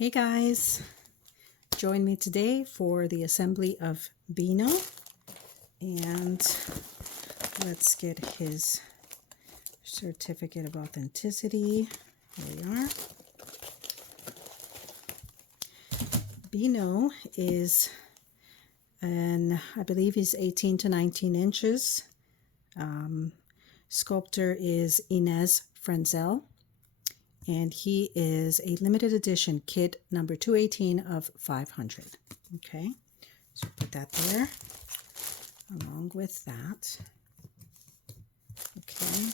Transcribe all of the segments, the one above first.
Hey guys, join me today for the assembly of Benno, and let's get his certificate of authenticity. Here we are. Benno is I believe he's 18 to 19 inches. Sculptor is Ines Frenzel. And he is a limited edition kit number 218 of 500. Okay, so put that there along with that. Okay.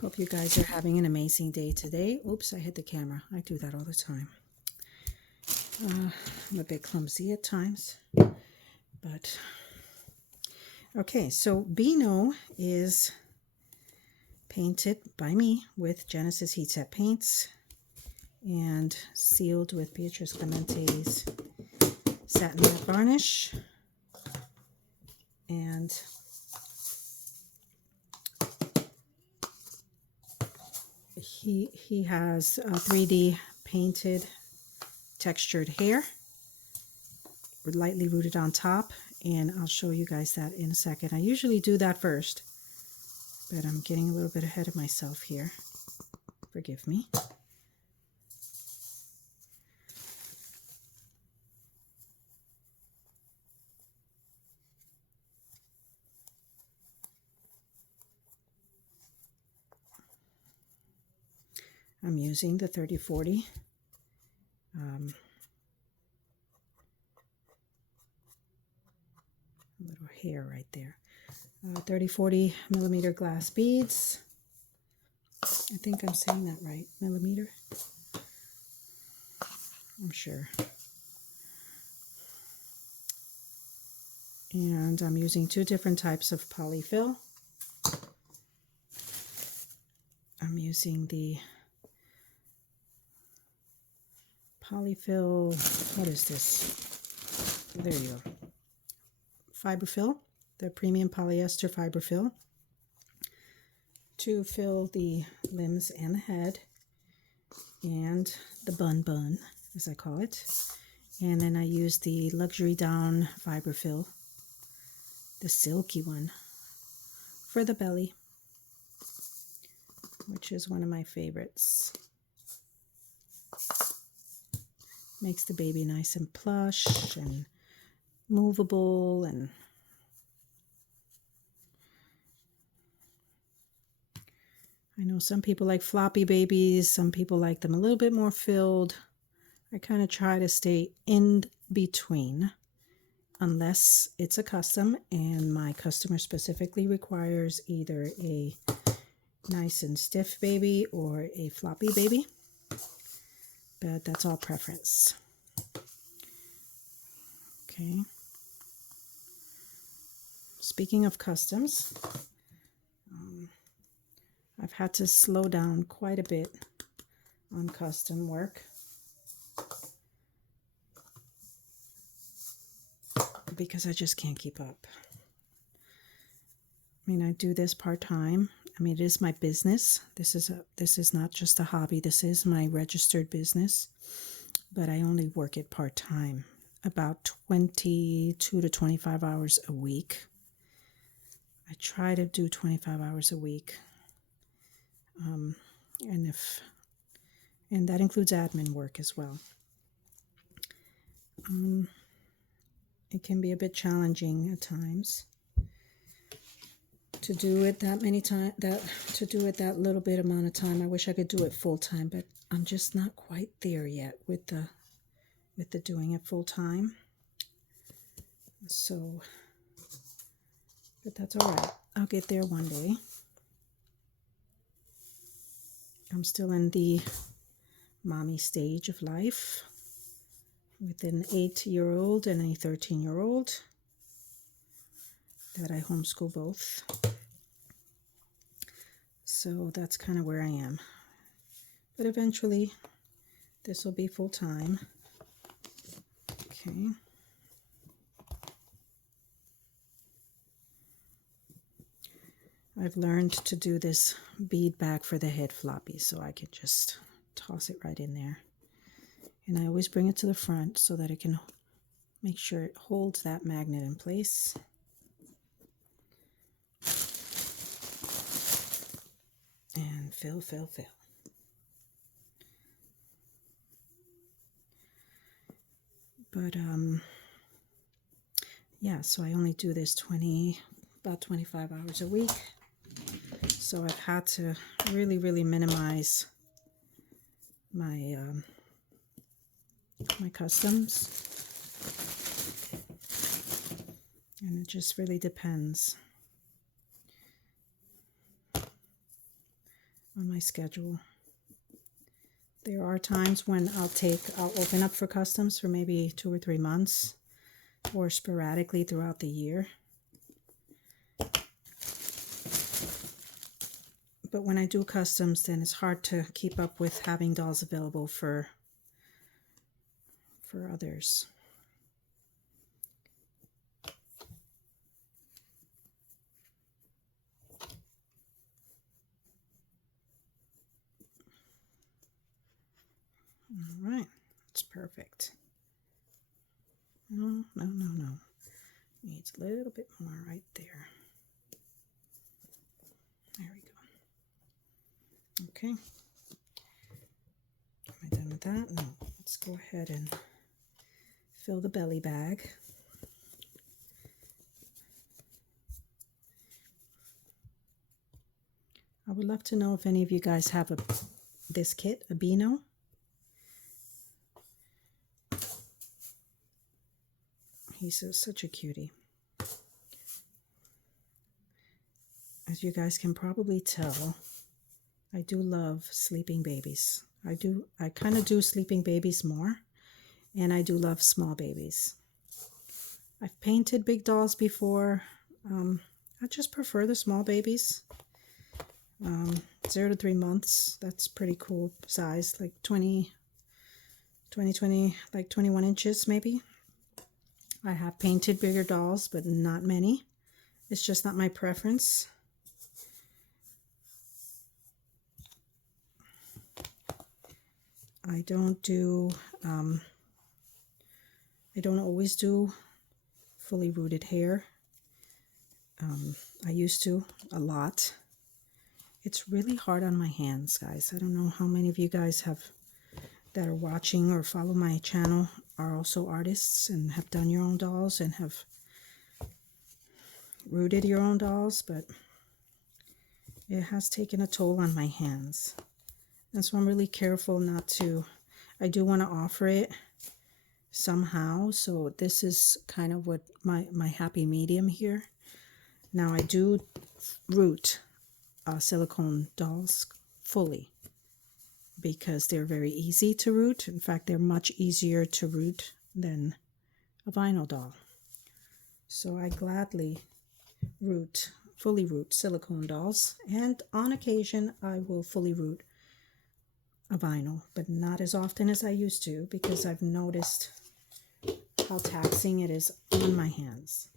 Hope you guys are having an amazing day today. Oops, I hit the camera. I do that all the time. I'm a bit clumsy at times, but... Okay, so Benno is painted by me with Genesis Heat Set paints and sealed with Beatrice Clemente's satin matte varnish. And he has a 3D painted textured hair, lightly rooted on top. And I'll show you guys that in a second. I usually do that first, but I'm getting a little bit ahead of myself here. Forgive me. I'm using the 3040. Little hair right there. 30-40 millimeter glass beads. I think I'm saying that right. Millimeter. I'm sure. And I'm using two different types of polyfill. I'm using the polyfill, what is this? There you go. Fiberfill, the premium polyester fiberfill, to fill the limbs and the head and the bun, as I call it. And then I use the luxury down fiberfill, the silky one, for the belly, which is one of my favorites. Makes the baby nice and plush and movable, and I know some people like floppy babies, some people like them a little bit more filled. I kind of try to stay in between unless it's a custom and my customer specifically requires either a nice and stiff baby or a floppy baby, but that's all preference. Okay. Speaking of customs, I've had to slow down quite a bit on custom work because I just can't keep up. I mean, I do this part-time. I mean, it is my business. This is not just a hobby. This is my registered business, but I only work it part-time, about 22 to 25 hours a week. I try to do 25 hours a week. And that includes admin work as well. It can be a bit challenging at times to do it that many times, to do it that little bit amount of time. I wish I could do it full time, but I'm just not quite there yet with the doing it full time. So, but that's all right. I'll get there one day. I'm still in the mommy stage of life with an 8-year-old and a 13-year-old that I homeschool both. So that's kind of where I am. But eventually, this will be full time. Okay. I've learned to do this bead bag for the head floppy, so I can just toss it right in there. And I always bring it to the front so that it can make sure it holds that magnet in place. And fill, fill, fill. But yeah, so I only do this about 25 hours a week. So I've had to really minimize my my customs. And it just really depends on my schedule. There are times when I'll open up for customs for maybe 2 or 3 months, or sporadically throughout the year. But when I do customs, then it's hard to keep up with having dolls available for others. All right, it's perfect. No. Needs a little bit more right there. There we go. Okay. Am I done with that? No. Let's go ahead and fill the belly bag. I would love to know if any of you guys have this kit, a Benno. He's such a cutie. As you guys can probably tell, I do love sleeping babies. I kind of do sleeping babies more, and I do love small babies. I've painted big dolls before. I just prefer the small babies. 0 to 3 months, that's pretty cool size, like 20, like 21 inches maybe. I have painted bigger dolls, but not many. It's just not my preference. I don't always do fully rooted hair. I used to a lot. It's really hard on my hands, guys. I don't know how many of you guys that are watching or follow my channel are also artists and have done your own dolls and have rooted your own dolls, but it has taken a toll on my hands. And so I'm really careful not to. I do want to offer it somehow, so this is kind of what my happy medium here. Now I do root silicone dolls fully because they're very easy to root. In fact, they're much easier to root than a vinyl doll. So I gladly fully root silicone dolls, and on occasion I will fully root a vinyl, but not as often as I used to because I've noticed how taxing it is on my hands.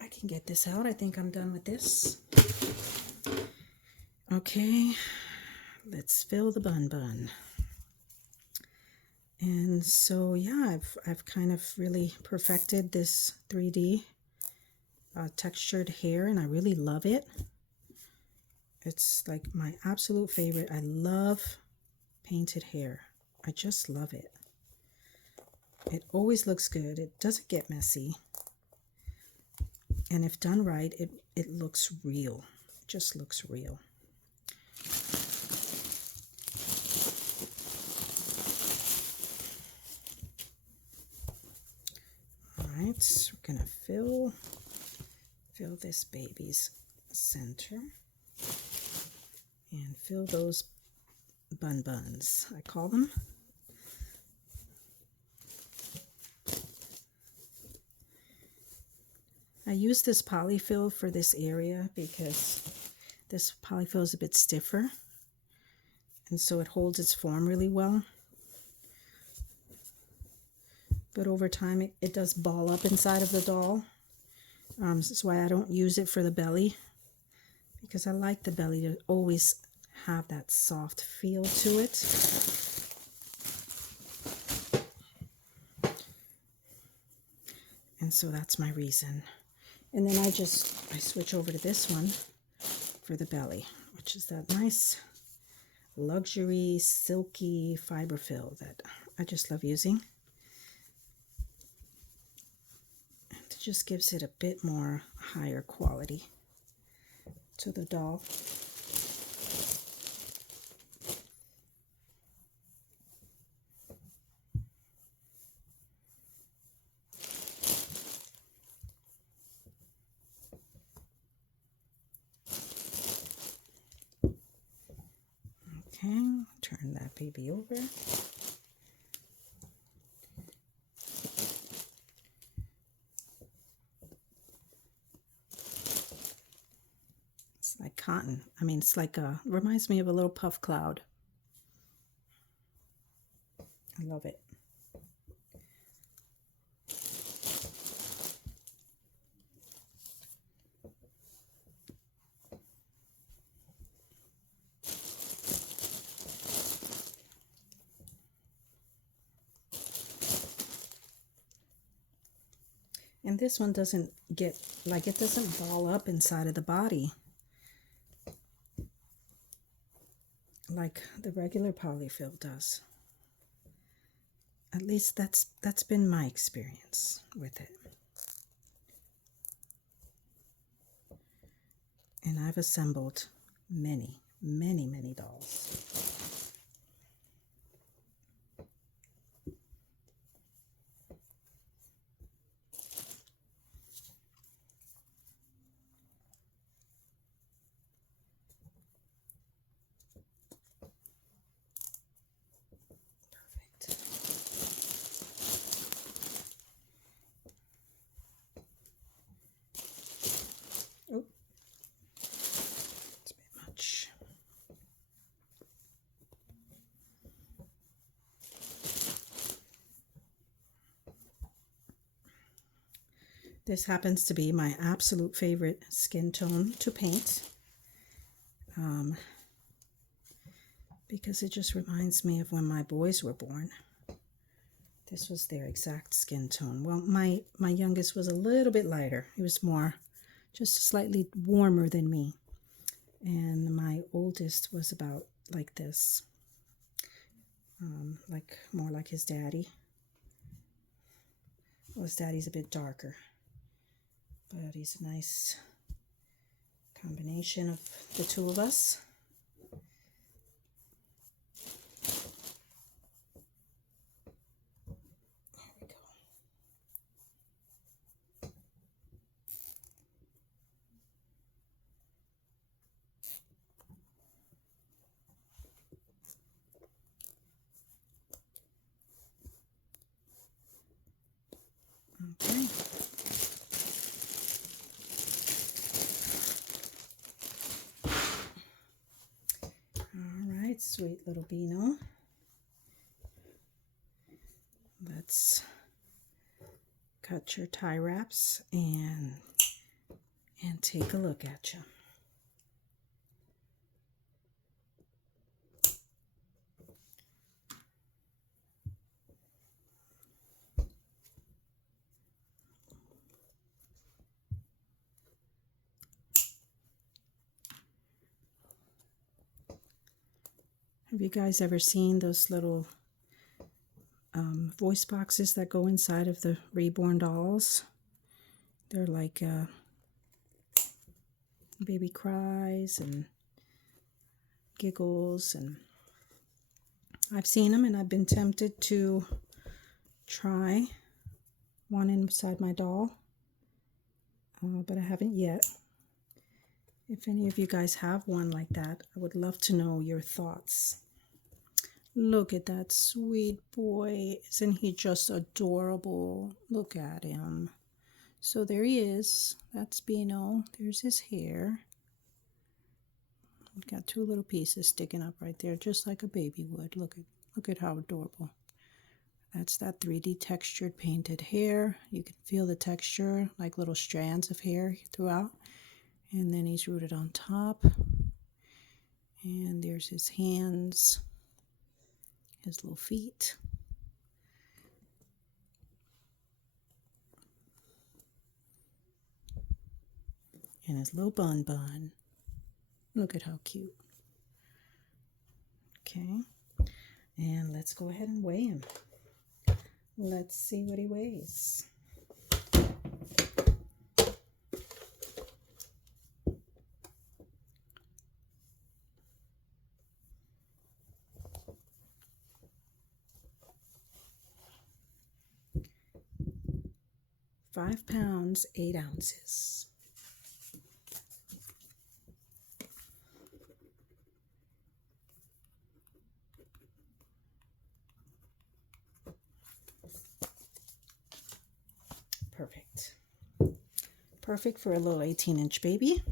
I can get this out. I think I'm done with this. Okay, let's fill the bun. And so yeah, I've kind of really perfected this 3D textured hair, and I really love it. It's like my absolute favorite. I love painted hair. I just love it. It always looks good. It doesn't get messy. And if done right, it looks real. It just looks real. All right, so we're gonna fill this baby's center and fill those buns, I call them. I use this polyfill for this area because this polyfill is a bit stiffer, and so it holds its form really well. But over time it does ball up inside of the doll. That's why I don't use it for the belly. because I like the belly to always have that soft feel to it. And so that's my reason. And then I switch over to this one for the belly, which is that nice luxury silky fiber fill that I just love using. It just gives it a bit more higher quality to the doll. Okay, turn that baby over. It's like cotton. I mean, it's like reminds me of a little puff cloud. I love it. And this one doesn't get, like, it doesn't ball up inside of the body like the regular polyfill does. At least that's been my experience with it. And I've assembled many, many, many dolls. Oh, it's a bit much. This happens to be my absolute favorite skin tone to paint, because it just reminds me of when my boys were born. This was their exact skin tone. Well, my youngest was a little bit lighter. He was more, just slightly warmer than me. And my oldest was about like this, like more like his daddy. Well, his daddy's a bit darker, but he's a nice combination of the two of us. Okay. All right, sweet little Benno. Let's cut your tie wraps and take a look at you. Have you guys ever seen those little voice boxes that go inside of the reborn dolls? They're like baby cries and giggles, and I've seen them and I've been tempted to try one inside my doll, but I haven't yet. If any of you guys have one like that, I would love to know your thoughts. Look at that sweet boy. Isn't he just adorable? Look at him. So there he is. That's Benno. There's his hair. He's got two little pieces sticking up right there, just like a baby would. Look at how adorable. That's that 3D textured painted hair. You can feel the texture, like little strands of hair throughout. And then he's rooted on top. And there's his hands, his little feet. And his little bun bun. Look at how cute. Okay. And let's go ahead and weigh him. Let's see what he weighs. £5, 8 ounces. Perfect. Perfect for a little 18-inch baby.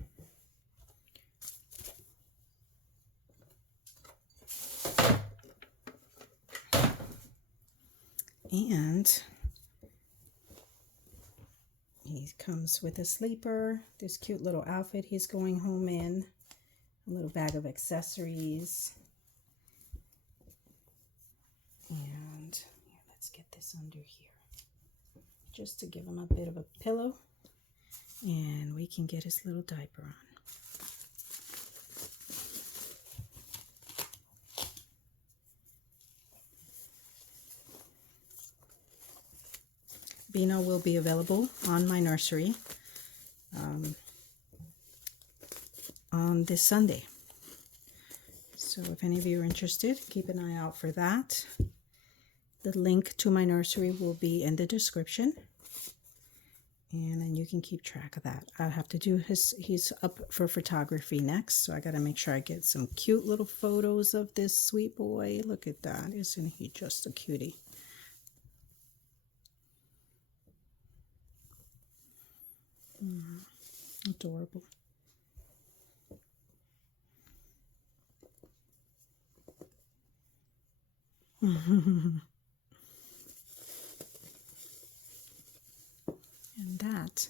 And he comes with a sleeper, this cute little outfit he's going home in, a little bag of accessories. And here, let's get this under here, just to give him a bit of a pillow, and we can get his little diaper on. Benno will be available on my nursery on this Sunday. So if any of you are interested, keep an eye out for that. The link to my nursery will be in the description. And then you can keep track of that. I'll have to do he's up for photography next. So I got to make sure I get some cute little photos of this sweet boy. Look at that. Isn't he just a cutie? Adorable. And that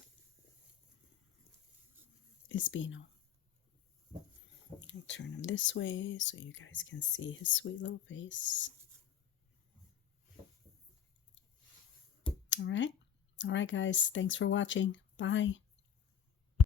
is Benno. I'll turn him this way so you guys can see his sweet little face. All right, guys. Thanks for watching. Bye.